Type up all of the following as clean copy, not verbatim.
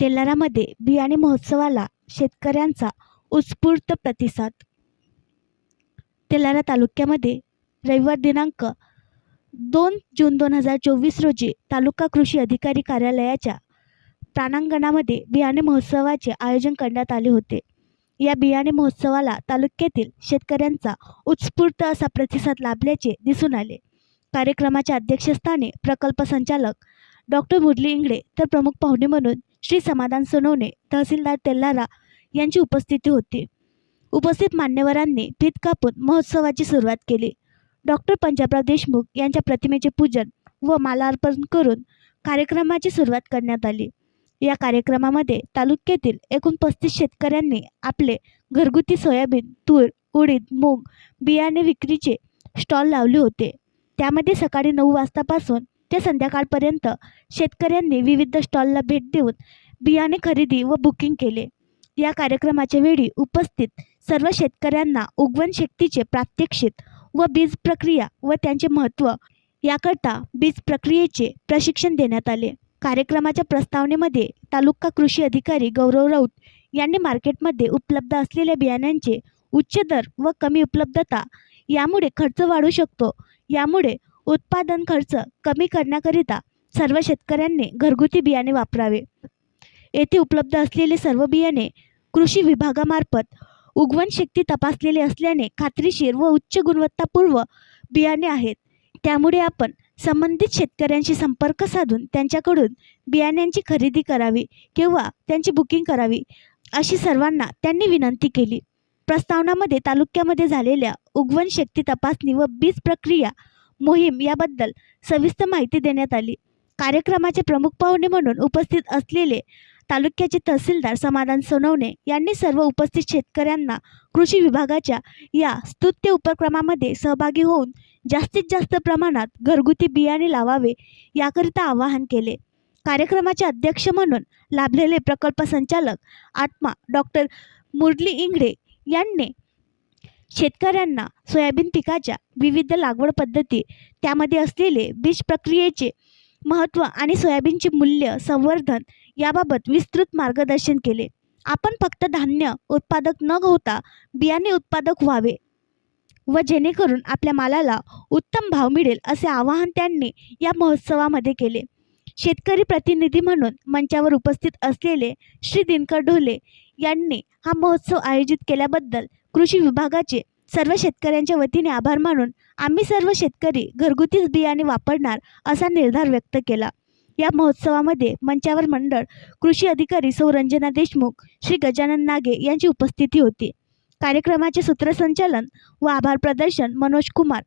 तेलारामध्ये बियाणे महोत्सवाला शेतकऱ्यांचा उत्स्फूर्त प्रतिसाद. तेलारा तालुक्यामध्ये रविवार दिनांक 2 जून 2024 रोजी तालुका कृषी अधिकारी कार्यालयाच्या प्रांगणामध्ये बियाणे महोत्सवाचे आयोजन करण्यात आले होते. या बियाणे महोत्सवाला तालुक्यातील शेतकऱ्यांचा उत्स्फूर्त असा प्रतिसाद लाभल्याचे दिसून आले. कार्यक्रमाच्या अध्यक्षस्थानी प्रकल्प संचालक डॉक्टर मुरली इंगळे तर प्रमुख पाहुणे म्हणून श्री समाधान सोनवणे तहसीलदार तेलारा यांची उपस्थिती होती. उपस्थित मान्यवरांनी फीत कापून महोत्सवाची सुरुवात केली. डॉक्टर पंजाबराव देशमुख यांच्या प्रतिमेचे पूजन व मालार्पण करून कार्यक्रमाची सुरुवात करण्यात आली. या कार्यक्रमामध्ये तालुक्यातील एकूण 35 शेतकऱ्यांनी आपले घरगुती सोयाबीन, तूर, उडीद, मूग बियाणे विक्रीचे स्टॉल लावले होते. त्यामध्ये सकाळी 9 वाजतापासून ते संध्याकाळपर्यंत शेतकऱ्यांनी विविध स्टॉलला भेट देऊन बियाणे खरेदी व बुकिंग केले. या कार्यक्रमाच्या वेळी उपस्थित सर्व शेतकऱ्यांना उगवण शेतीचे प्रात्यक्षिक व बीज प्रक्रिया व त्यांचे महत्त्व याकरता बीज प्रक्रियेचे प्रशिक्षण देण्यात आले. कार्यक्रमाच्या प्रस्तावनेमध्ये तालुका कृषी अधिकारी गौरव राऊत यांनी मार्केटमध्ये उपलब्ध असलेल्या बियाण्यांचे उच्च दर व कमी उपलब्धता यामुळे खर्च वाढू शकतो. यामुळे उत्पादन खर्च कमी करण्याकरिता सर्व शेतकऱ्यांनी घरगुती बियाणे वापरावे. येथे उपलब्ध असलेले सर्व बियाणे कृषी विभागामार्फत उगवण शक्ती तपासलेले असल्याने खात्रीशीर व उच्च गुणवत्तापूर्ण बियाणे आहेत. त्यामुळे आपण संबंधित शेतकऱ्यांशी संपर्क साधून त्यांच्याकडून बियाण्यांची खरेदी करावी किंवा त्यांची बुकिंग करावी अशी सर्वांना त्यांनी विनंती केली. प्रस्तावनामध्ये तालुक्यामध्ये झालेल्या उगवण शक्ती तपासणी व बीज प्रक्रिया मोहीम याबद्दल सविस्तर माहिती देण्यात आली. कार्यक्रमाचे प्रमुख पाहुणे म्हणून उपस्थित असलेले तालुक्याचे तहसीलदार समाधान सोनवणे यांनी सर्व उपस्थित शेतकऱ्यांना कृषी विभागाच्या या स्तुत्य उपक्रमामध्ये सहभागी होऊन जास्तीत जास्त प्रमाणात घरगुती बियाणे लावावे याकरिता आवाहन केले. कार्यक्रमाचे अध्यक्ष म्हणून लाभलेले प्रकल्प संचालक आत्मा डॉक्टर मुरली इंगळे यांनी शेतकऱ्यांना सोयाबीन पिकाच्या विविध लागवड पद्धती, त्यामध्ये असलेले बीज प्रक्रियेचे महत्त्व आणि सोयाबीनचे मूल्य संवर्धन याबाबत विस्तृत मार्गदर्शन केले. आपण फक्त धान्य उत्पादक न होता बियाणे उत्पादक व्हावे व जेणेकरून आपल्या मालाला उत्तम भाव मिळेल असे आवाहन त्यांनी या महोत्सवामध्ये केले. शेतकरी प्रतिनिधी म्हणून मंचावर उपस्थित असलेले श्री दिनकर ढोले यांनी हा महोत्सव आयोजित केल्याबद्दल कृषी विभागाचे सर्व शेतकऱ्यांच्या वतीने आभार मानून आम्ही सर्व शेतकरी घरगुतीच बियाणे वापरणार असा निर्धार व्यक्त केला. या महोत्सवामध्ये मंचावर मंडळ कृषी अधिकारी सौ रंजना देशमुख, श्री गजानन नागे यांची उपस्थिती होती. कार्यक्रमाचे सूत्रसंचालन व आभार प्रदर्शन मनोज कुमार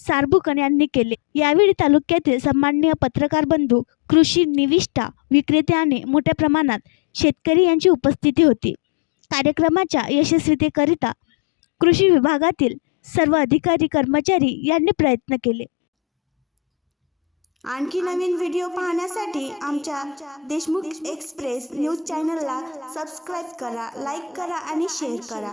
सारबुकन यांनी केले. यावेळी तालुक्यातील सन्माननीय पत्रकार बंधू, कृषी निविष्ठा विक्रेते आणि मोठ्या प्रमाणात शेतकरी यांची उपस्थिती होती. कार्यक्रमाच्या यशस्वीतेकरिता कृषी विभागातील सर्व अधिकारी कर्मचारी यांनी प्रयत्न केले. आणखी नवीन व्हिडिओ पाहण्यासाठी आमच्या देशमुख एक्सप्रेस न्यूज चॅनलला सबस्क्राईब करा, लाईक करा आणि शेअर करा.